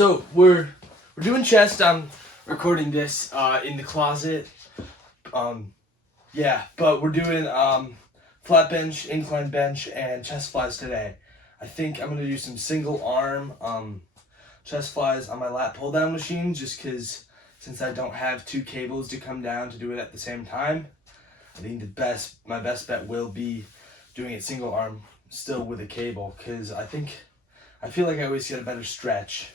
So we're doing chest. I'm recording this in the closet. Yeah, but we're doing flat bench, incline bench, and chest flies today. I think I'm gonna do some single arm chest flies on my lat pull down machine, just because since I don't have two cables to come down to do it at the same time. I think my best bet will be doing it single arm still with a cable, because I feel like I always get a better stretch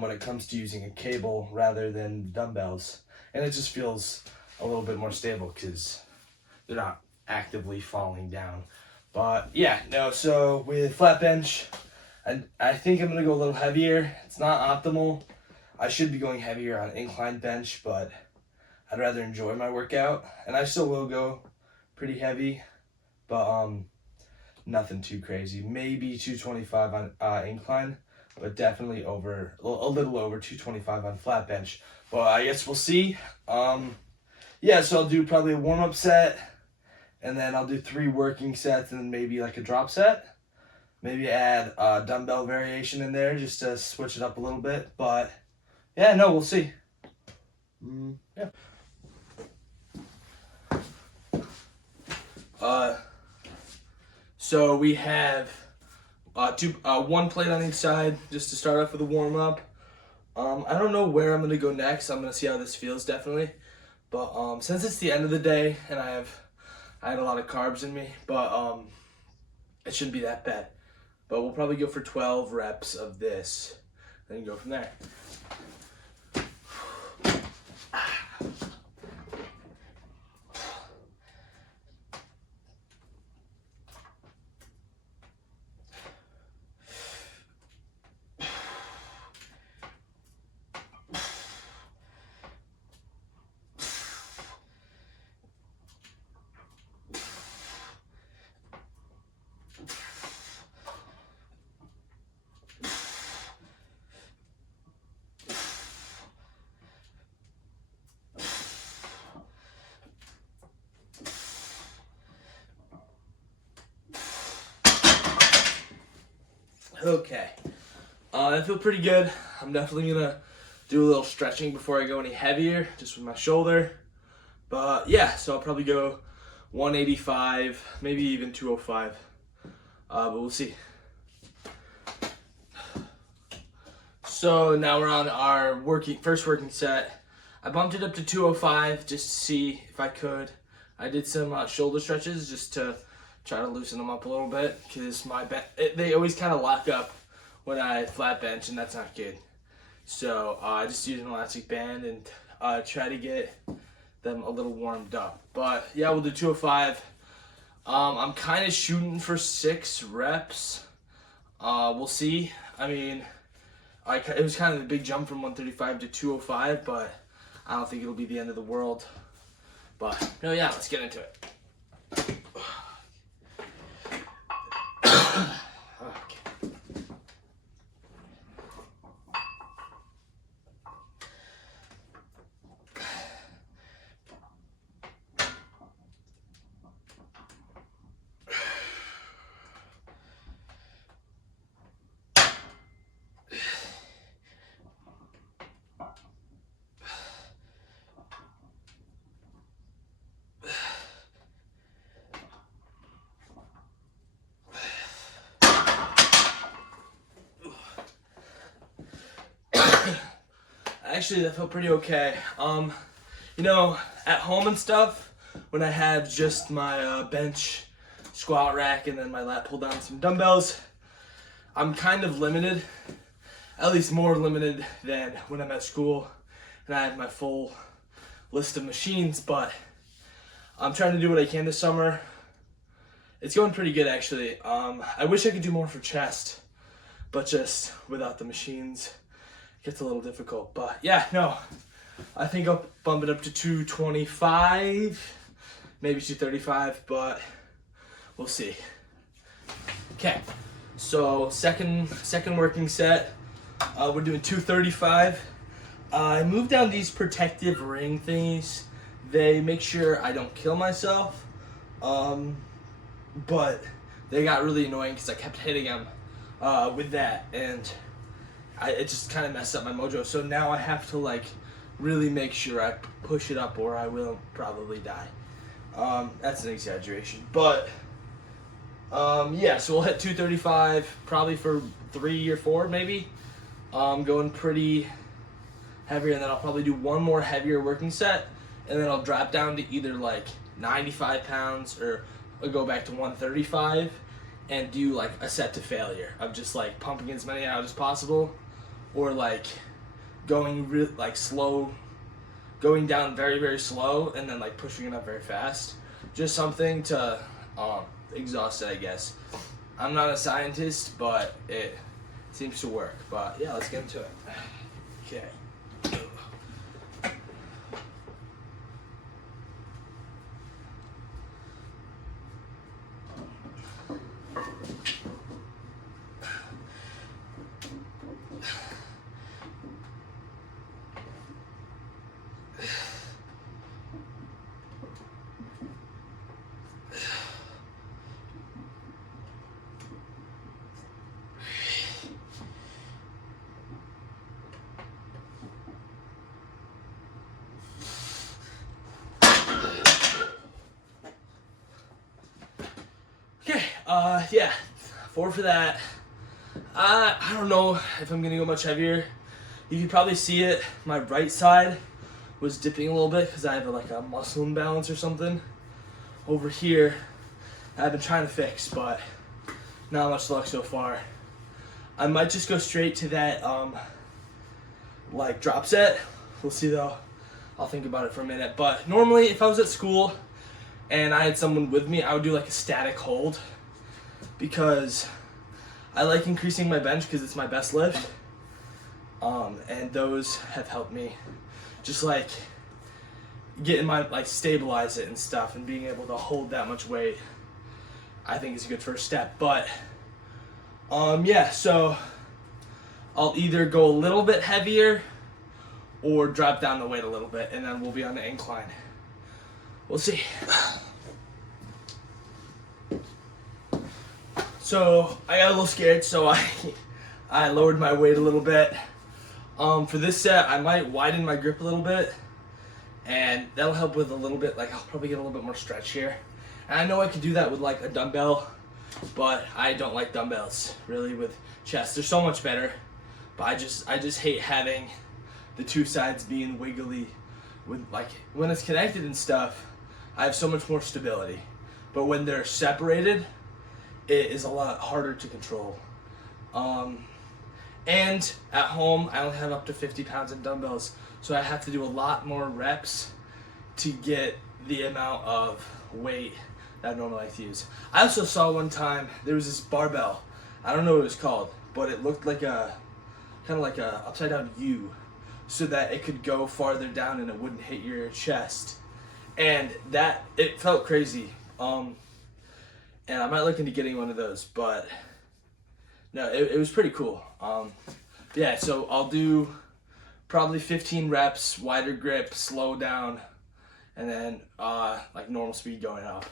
when it comes to using a cable rather than dumbbells, and it just feels a little bit more stable because they're not actively falling down. But yeah, no, so with flat bench, I think I'm gonna go a little heavier. It's not optimal. I should be going heavier on incline bench, but I'd rather enjoy my workout, and I still will go pretty heavy, but nothing too crazy. Maybe 225 on incline, but definitely a little over 225 on flat bench. But I guess we'll see. Yeah, so I'll do probably a warm-up set, and then I'll do 3 working sets, and then maybe like a drop set. Maybe add a dumbbell variation in there just to switch it up a little bit. But yeah, no, we'll see. Yeah. So we have one plate on each side just to start off with a warm-up. I don't know where I'm gonna go next. I'm gonna see how this feels, definitely. But since it's the end of the day and I had a lot of carbs in me, but it shouldn't be that bad. But we'll probably go for 12 reps of this and go from there. Okay, I feel pretty good. I'm definitely gonna do a little stretching before I go any heavier, just with my shoulder. But yeah, so I'll probably go 185, maybe even 205, but we'll see. So now we're on our first working set. I bumped it up to 205 just to see if I could. I did some shoulder stretches just to try to loosen them up a little bit, because they always kind of lock up when I flat bench, and that's not good. So I just use an elastic band and try to get them a little warmed up. But yeah, we'll do 205. I'm kind of shooting for 6 reps. We'll see. I mean, it was kind of a big jump from 135 to 205, but I don't think it'll be the end of the world. But no, yeah, let's get into it. Actually, that felt pretty okay. You know, at home and stuff, when I have just my bench squat rack and then my lat pull down some dumbbells, I'm kind of limited, at least more limited than when I'm at school and I have my full list of machines. But I'm trying to do what I can this summer. It's going pretty good, actually. I wish I could do more for chest, but just without the machines, gets a little difficult. But yeah, no, I think I'll bump it up to 225, maybe 235, but we'll see. Okay, so second working set, we're doing 235. I moved down these protective ring thingies. They make sure I don't kill myself, but they got really annoying because I kept hitting them with that, and it just kind of messed up my mojo. So now I have to like really make sure I push it up or I will probably die. That's an exaggeration, but yeah, so we'll hit 235 probably for 3 or 4 maybe. Going pretty heavier, and then I'll probably do one more heavier working set, and then I'll drop down to either like 95 pounds or I'll go back to 135 and do like a set to failure of just like pumping as many out as possible, or like going like slow, going down very, very slow and then like pushing it up very fast. Just something to exhaust it, I guess. I'm not a scientist, but it seems to work. But yeah, let's get into it. Okay. Okay, yeah, 4 for that. I don't know if I'm gonna go much heavier. You can probably see it. My right side was dipping a little bit because I have like a muscle imbalance or something over here. I've been trying to fix, but not much luck so far. I might just go straight to that like drop set. We'll see though. I'll think about it for a minute. But normally, if I was at school and I had someone with me, I would do like a static hold because I like increasing my bench because it's my best lift. And those have helped me just like getting my, like stabilize it and stuff, and being able to hold that much weight, I think is a good first step. But yeah, so I'll either go a little bit heavier or drop down the weight a little bit, and then we'll be on the incline. We'll see. So I got a little scared, so I lowered my weight a little bit. For this set, I might widen my grip a little bit, and that'll help with a little bit, like I'll probably get a little bit more stretch here. And I know I could do that with like a dumbbell, but I don't like dumbbells really with chest. They're so much better, but I just hate having the two sides being wiggly. With like when it's connected and stuff, I have so much more stability. But when they're separated, it is a lot harder to control. And at home, I only have up to 50 pounds in dumbbells, so I have to do a lot more reps to get the amount of weight that I normally like to use. I also saw one time, there was this barbell. I don't know what it was called, but it looked like a, kind of like a upside down U, so that it could go farther down and it wouldn't hit your chest. And that, it felt crazy. And I might look into getting one of those, but no, it was pretty cool. Yeah, so I'll do probably 15 reps, wider grip, slow down, and then like normal speed going up.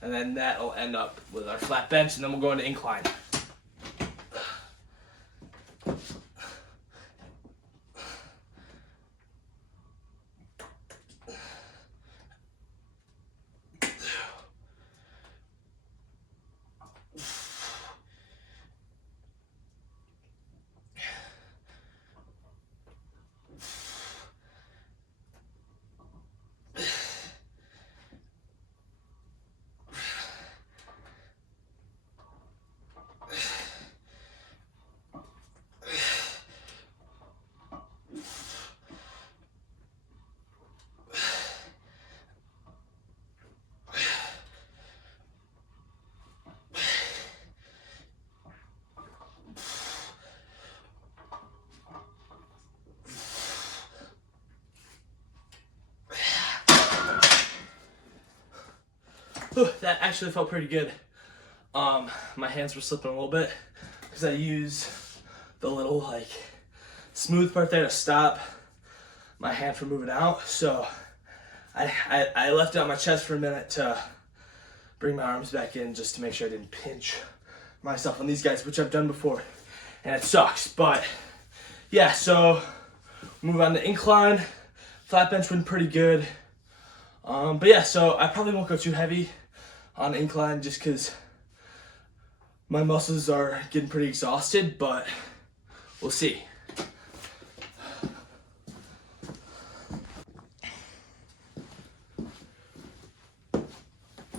And then that'll end up with our flat bench, and then we'll go into incline. That actually felt pretty good. My hands were slipping a little bit because I use the little like smooth part there to stop my hand from moving out. So I left it on my chest for a minute to bring my arms back in, just to make sure I didn't pinch myself on these guys, which I've done before, and it sucks, but yeah, so move on to incline. Flat bench went pretty good. But yeah, so I probably won't go too heavy on incline just because my muscles are getting pretty exhausted, but we'll see.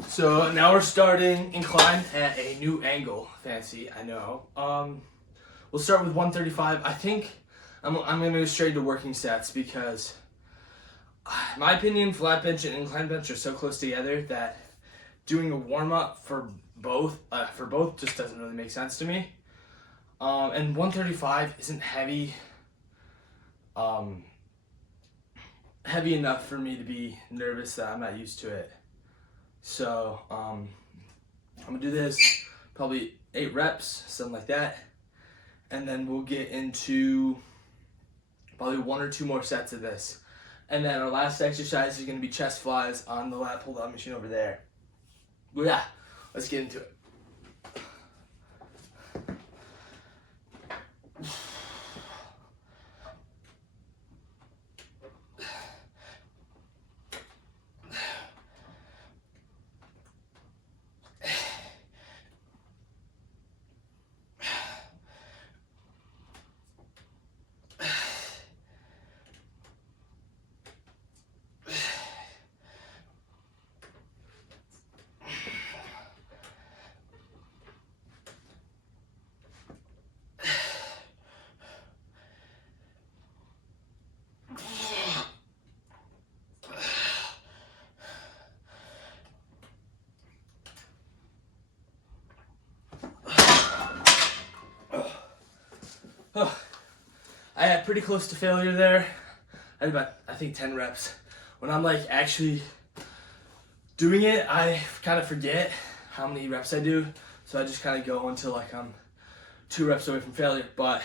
So now we're starting incline at a new angle. Fancy, I know. We'll start with 135. I think I'm gonna go straight to working sets because, in my opinion, flat bench and incline bench are so close together that doing a warm up for both just doesn't really make sense to me. And 135 isn't heavy. Heavy enough for me to be nervous that I'm not used to it. So I'm gonna do this probably 8 reps, something like that, and then we'll get into probably 1 or 2 more sets of this. And then our last exercise is gonna be chest flies on the lat pull down machine over there. But yeah, let's get into it. I had pretty close to failure there. I had about, I think, 10 reps. When I'm like actually doing it, I kind of forget how many reps I do. So I just kind of go until like I'm 2 reps away from failure. But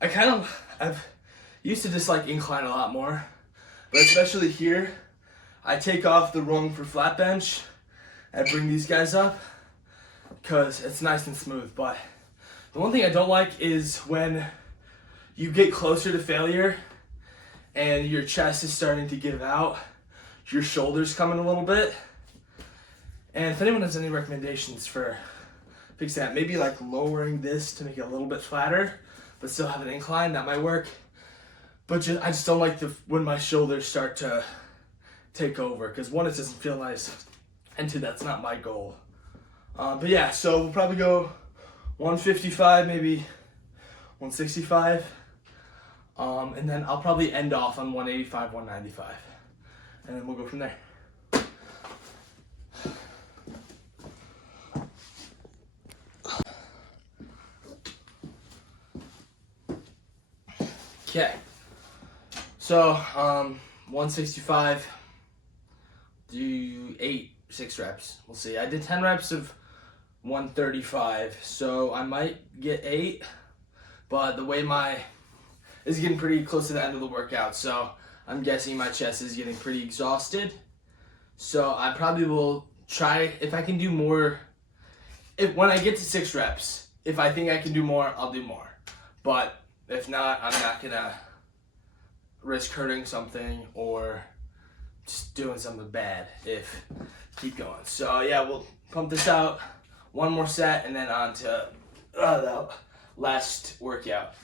I've used to dislike incline a lot more. But especially here, I take off the rung for flat bench. I bring these guys up because it's nice and smooth. But the one thing I don't like is when you get closer to failure and your chest is starting to give out, your shoulders come in a little bit. And if anyone has any recommendations for fixing that, maybe like lowering this to make it a little bit flatter, but still have an incline, that might work. But I just don't like when my shoulders start to take over, because 1, it doesn't feel nice, and 2, that's not my goal. But yeah, so we'll probably go 155, maybe 165. And then I'll probably end off on 185, 195. And then we'll go from there. Okay. So, 165, do 6 reps. We'll see. I did 10 reps of 135, so I might get 8, but the way is getting pretty close to the end of the workout, so I'm guessing my chest is getting pretty exhausted. So I probably will try, if I can do more, when I get to 6 reps, if I think I can do more, I'll do more. But if not, I'm not gonna risk hurting something or just doing something bad if keep going. So yeah, we'll pump this out, 1 more set, and then on to the last workout.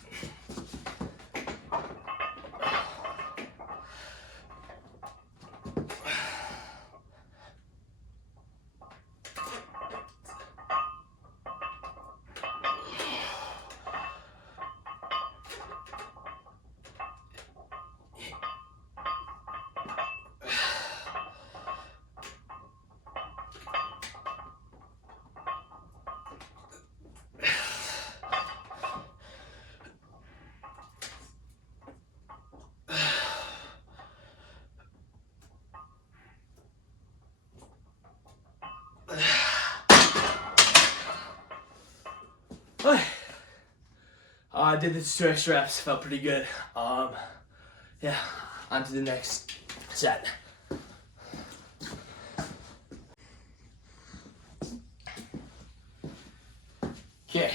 I did this 2 extra reps, felt pretty good. Yeah, on to the next set. Okay,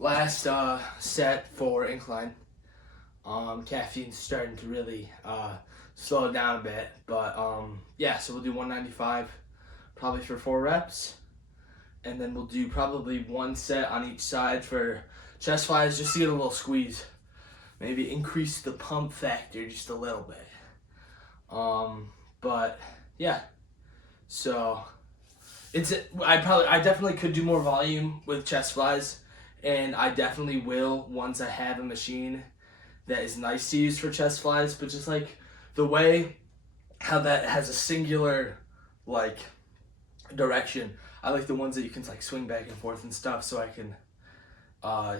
Last set for incline. Caffeine's starting to really slow it down a bit, but yeah, so we'll do 195 probably for 4 reps, and then we'll do probably 1 set on each side for chest flies just to get a little squeeze. Maybe increase the pump factor just a little bit. But yeah, so I definitely could do more volume with chest flies, and I definitely will once I have a machine that is nice to use for chest flies. But just like the way how that has a singular like direction, I like the ones that you can like swing back and forth and stuff, so I can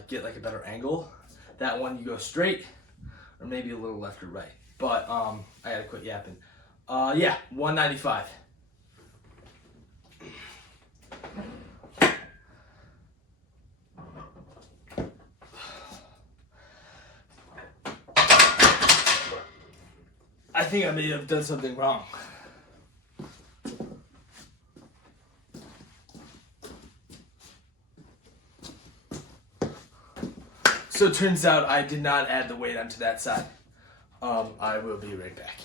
get like a better angle. That one you go straight or maybe a little left or right. But I gotta quit yapping. Yeah, 195. I think I may have done something wrong. So it turns out I did not add the weight onto that side. I will be right back.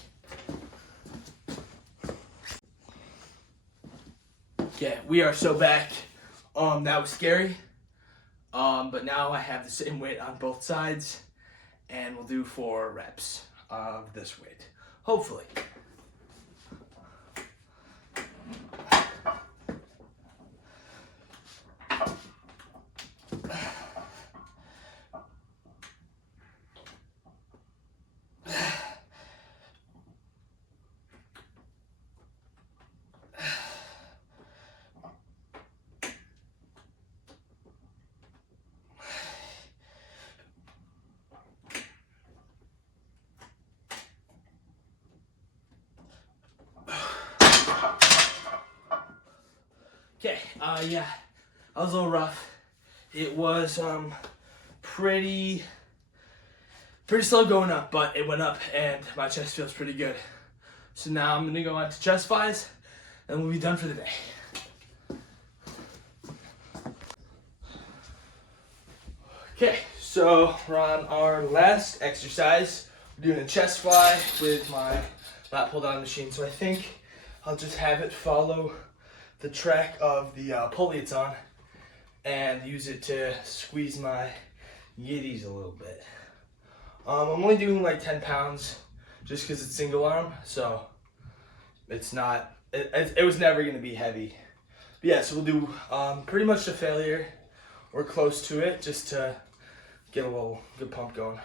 Okay, we are so back. That was scary. But now I have the same weight on both sides, and we'll do 4 reps of this weight, hopefully. Okay, yeah, I was a little rough. It was pretty slow going up, but it went up and my chest feels pretty good. So now I'm gonna go on to chest flies and we'll be done for the day. Okay, so we're on our last exercise. We're doing a chest fly with my lat pull down machine. So I think I'll just have it follow the track of the pulley it's on and use it to squeeze my yiddies a little bit. I'm only doing like 10 pounds just because it's single arm, so it's not, it was never going to be heavy. But yeah, so we'll do pretty much to failure or close to it just to get a little good pump going.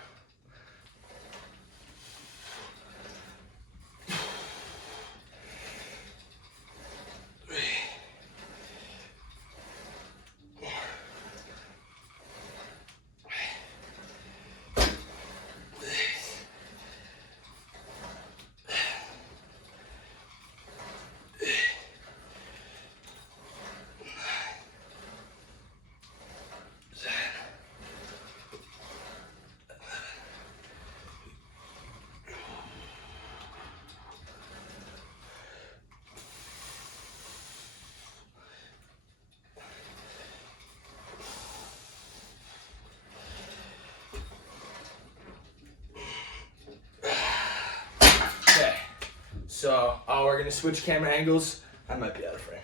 So we're gonna switch camera angles. I might be out of frame.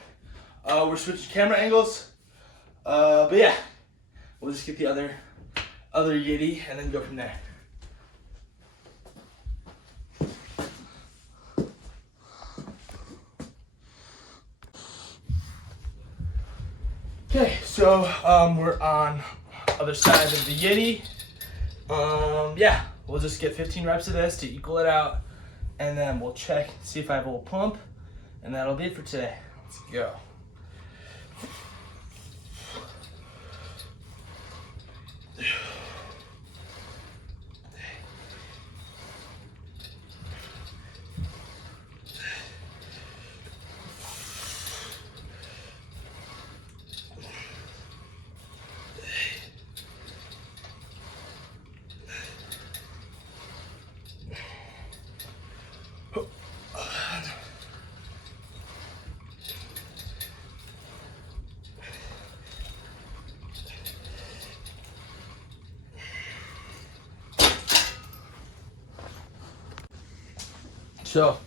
We're switching camera angles. But yeah, we'll just get the other yiddy and then go from there. Okay, so we're on other side of the yiddy. Yeah, we'll just get 15 reps of this to equal it out. And then we'll check, see if I have a little pump, and that'll be it for today. Let's go. So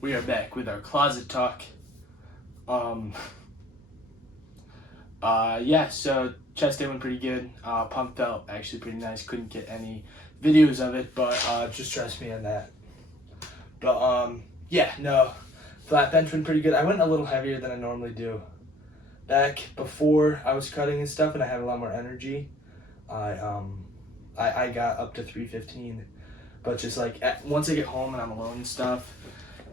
we are back with our closet talk. Yeah, so chest day went pretty good. Pump felt actually pretty nice. Couldn't get any videos of it, but just trust me on that. But yeah, no, flat bench went pretty good. I went a little heavier than I normally do. Back before I was cutting and stuff, and I had a lot more energy, I got up to 315. But just like once I get home and I'm alone and stuff,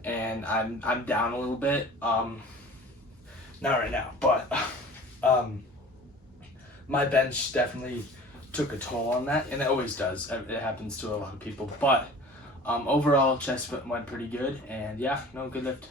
and I'm down a little bit. Not right now, but my bench definitely took a toll on that, and it always does. It happens to a lot of people. But overall, chest went pretty good, and yeah, no, good lift.